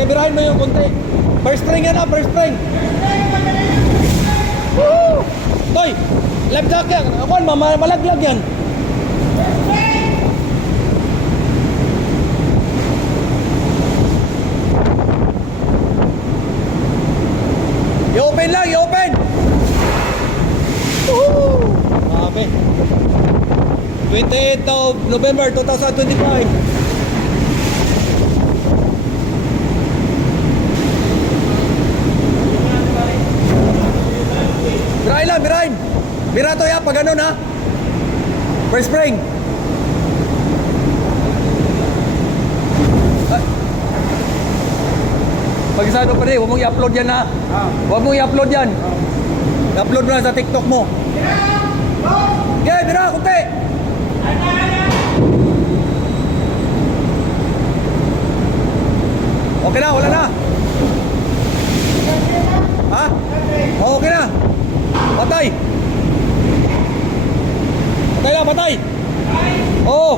Okay, birahin mo yung konti. First string yan, first string. Woo! Toy, left jack yan. Ako, malaglag yan. I-open lang, i-open. Woo! Okay. 28th of November 2025. Birahin lang, birahin. Bira to ya, pag ganun ha. First spring. Pag isado pa rin, huwag mong i-upload yan ha. Huwag mong i-upload yan. I-upload mo na sa TikTok mo. Okay, bira, kunti. Okay na, wala na. Ha? Okay na. Patay. Patay na, patay. Oo.